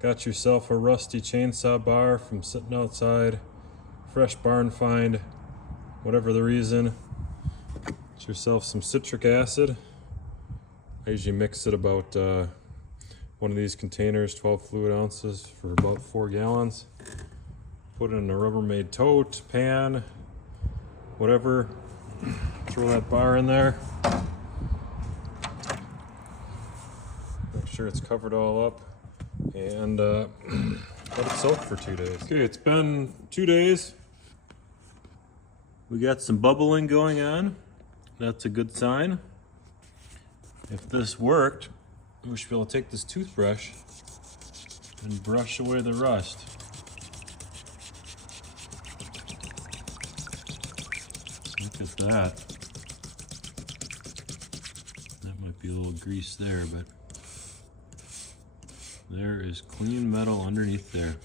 Got yourself a rusty chainsaw bar from sitting outside. Fresh barn find, whatever the reason. Get yourself some citric acid. I usually mix it about one of these containers, 12 fluid ounces for about 4 gallons. Put it in a Rubbermaid tote, pan, whatever. Throw that bar in there. Make sure it's covered all up and let it soak for 2 days. Okay, it's been 2 days. We got some bubbling going on. That's a good sign. If this worked, we should be able to take this toothbrush and brush away the rust. Look at that. That might be a little grease there, but there is clean metal underneath there.